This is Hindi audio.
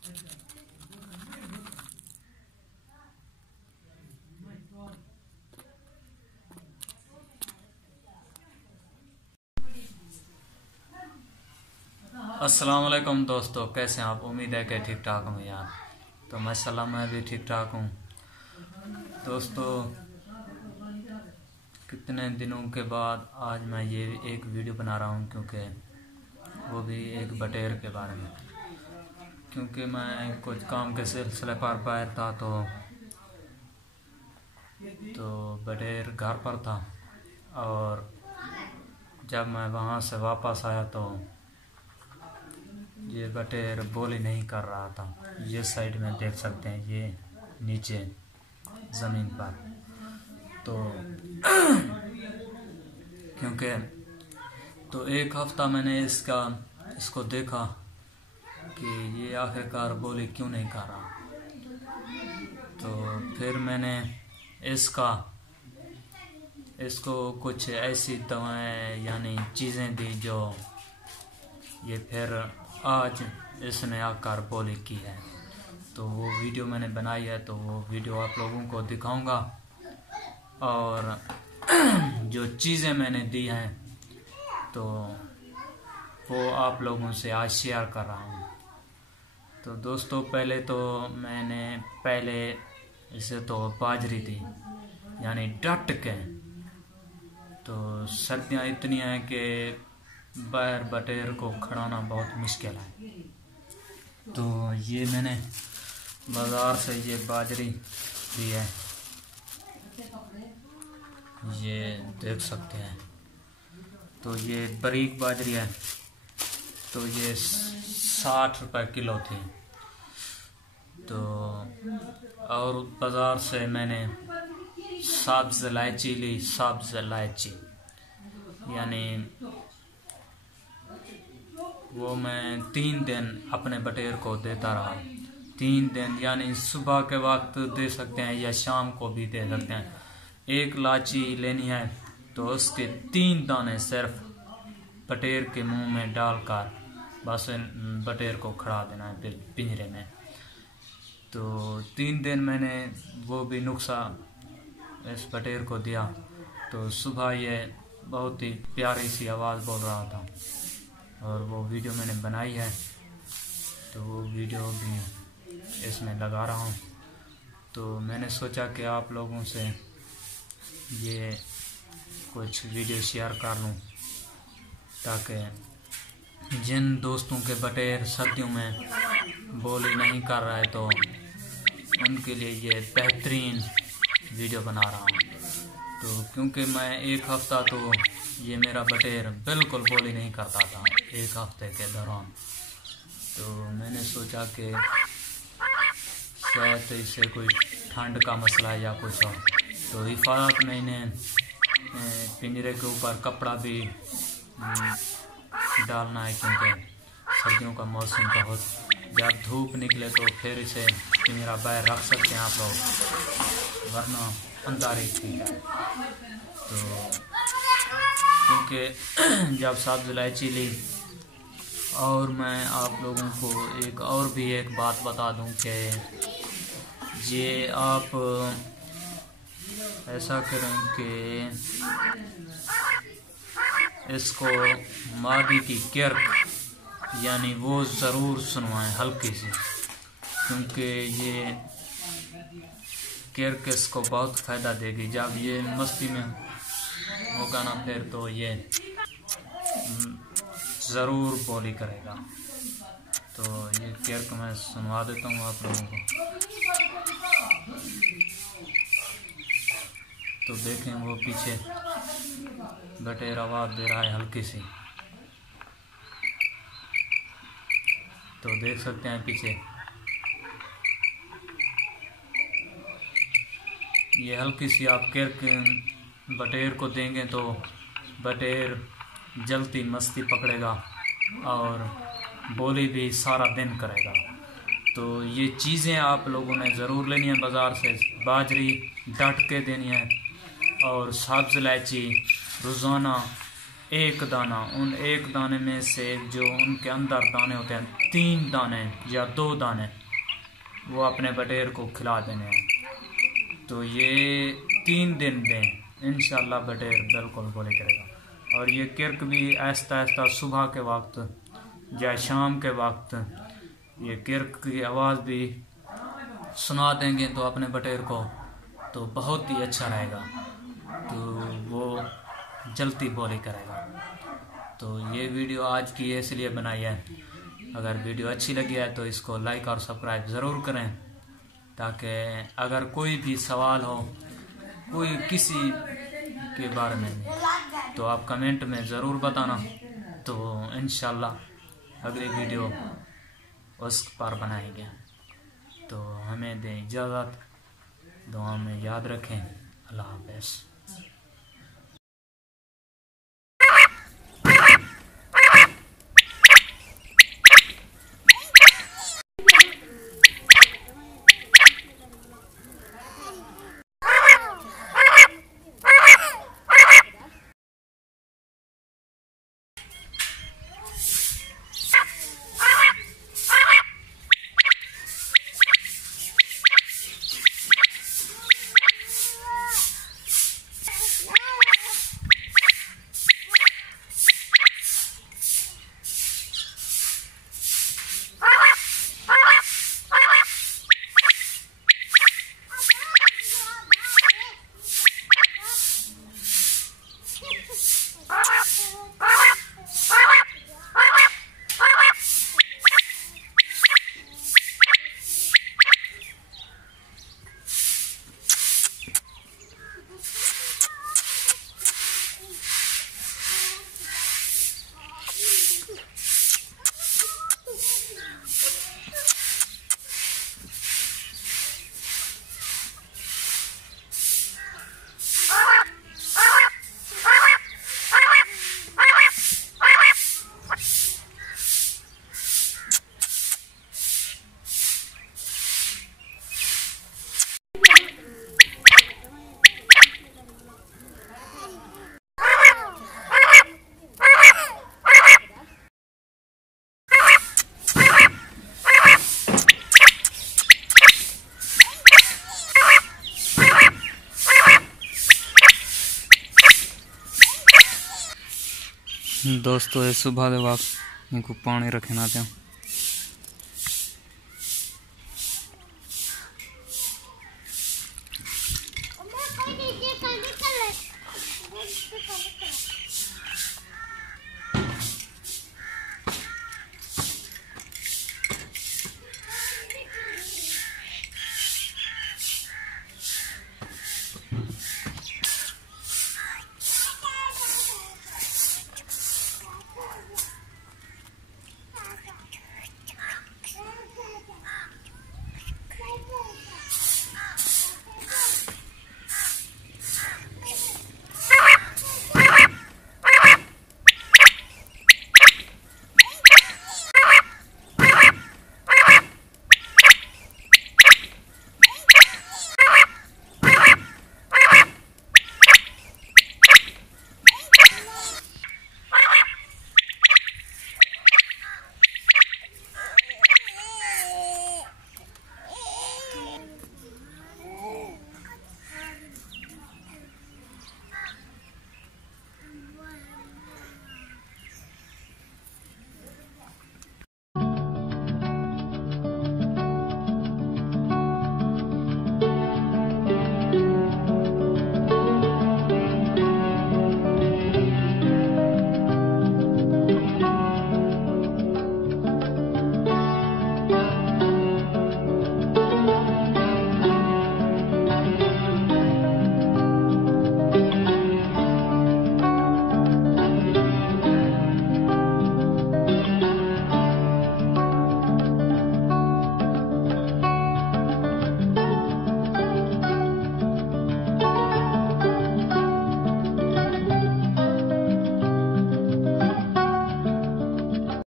अस्सलाम वालेकुम दोस्तों, कैसे हैं आप? उम्मीद है कि ठीक ठाक हूँ यार। तो माशाल्लाह मैं भी ठीक ठाक हूँ। दोस्तों, कितने दिनों के बाद आज मैं ये एक वीडियो बना रहा हूँ, क्योंकि वो भी एक बटेर के बारे में। क्योंकि मैं कुछ काम के सिलसिले पर बाहर था, तो बटेर घर पर था, और जब मैं वहाँ से वापस आया तो ये बटेर बोली नहीं कर रहा था। ये साइड में देख सकते हैं, ये नीचे ज़मीन पर। तो क्योंकि तो एक हफ्ता मैंने इसको देखा कि ये आखिरकार बोली क्यों नहीं कर रहा। तो फिर मैंने इसको कुछ ऐसी दवाएं यानी चीज़ें दी जो ये फिर आज इसने आकर बोली की है। तो वो वीडियो मैंने बनाई है, तो वो वीडियो आप लोगों को दिखाऊंगा, और जो चीज़ें मैंने दी हैं तो वो आप लोगों से आज शेयर कर रहा हूँ। तो दोस्तों, पहले इसे तो बाजरी दी, यानी डट के। तो सर्दियाँ इतनी हैं कि बाहर बटेर को खड़ाना बहुत मुश्किल है। तो ये मैंने बाज़ार से ये बाजरी दी है, ये देख सकते हैं। तो ये बारीक बाजरी है, तो ये 60 रुपए किलो थी। तो और बाज़ार से मैंने सब्ज़ इलायची ली, सब्ज़ इलायची, यानी वो मैं 3 दिन अपने बटेर को देता रहा। 3 दिन, यानी सुबह के वक्त दे सकते हैं या शाम को भी दे सकते हैं। एक इलायची लेनी है तो उसके 3 दाने सिर्फ बटेर के मुंह में डालकर बस बटेर को खड़ा देना है पिंजरे में। तो 3 दिन मैंने वो भी नुस्खा इस बटेर को दिया। तो सुबह ये बहुत ही प्यारी सी आवाज़ बोल रहा था, और वो वीडियो मैंने बनाई है, तो वो वीडियो भी इसमें लगा रहा हूँ। तो मैंने सोचा कि आप लोगों से ये कुछ वीडियो शेयर कर लूँ, ताकि जिन दोस्तों के बटेर सर्दियों में बोली नहीं कर रहा है तो उनके लिए ये बेहतरीन वीडियो बना रहा हूँ। तो क्योंकि मैं एक हफ्ता तो ये मेरा बटेर बिल्कुल बोली नहीं करता था, एक हफ्ते के दौरान। तो मैंने सोचा कि शायद इसे कोई ठंड का मसला या कुछ हो, तो हिफाजत में इन्हें पिंजरे के ऊपर कपड़ा भी डालना है, क्योंकि सर्दियों का मौसम बहुत, जब धूप निकले तो फिर इसे पिंजरा बाहर रख सकते हैं आप लोग, वरना अंधारी थी। तो क्योंकि जब सब्ज़ इलायची ली, और मैं आप लोगों को एक बात बता दूं कि ये आप ऐसा करें कि इसको मादी की किर्क यानी वो ज़रूर सुनवाएं हल्की सी, क्योंकि ये किर्क इसको बहुत फ़ायदा देगी। जब ये मस्ती में होगा ना, फिर तो ये ज़रूर बोली करेगा। तो ये किर्क मैं सुनवा देता हूँ आप लोगों को। तो देखें, वो पीछे बटेर आवाज़ दे रहा है हल्की सी, तो देख सकते हैं पीछे ये हल्की सी आप किर्क बटेर को देंगे तो बटेर जल्दी मस्ती पकड़ेगा और बोली भी सारा दिन करेगा। तो ये चीज़ें आप लोगों ने ज़रूर लेनी है बाज़ार से। बाजरी डट के देनी है, और सब्ज़ इलायची रोज़ाना एक दाना, उन एक दाने में से जो उनके अंदर दाने होते हैं 3 दाने या 2 दाने वो अपने बटेर को खिला देने हैं। तो ये 3 दिन दें, इंशाल्लाह बटेर बिल्कुल बोले करेगा। और ये किर्क भी आहिस्ता आहिस्ता सुबह के वक्त या शाम के वक्त ये किर्क की आवाज़ भी सुना देंगे तो अपने बटेर को, तो बहुत ही अच्छा रहेगा, तो वो जल्दी बोली करेगा। तो ये वीडियो आज की इसलिए बनाई है। अगर वीडियो अच्छी लगी है तो इसको लाइक और सब्सक्राइब ज़रूर करें, ताकि अगर कोई भी सवाल हो कोई किसी के बारे में तो आप कमेंट में ज़रूर बताना। तो इंशाल्लाह अगली वीडियो उस पर बनाएंगे। तो हमें दें इजाज़त, दुआ में याद रखें। अल्लाह हाफ़िज़। दोस्तों ये सुबह के वक्त इनको पानी रखना चाहिए।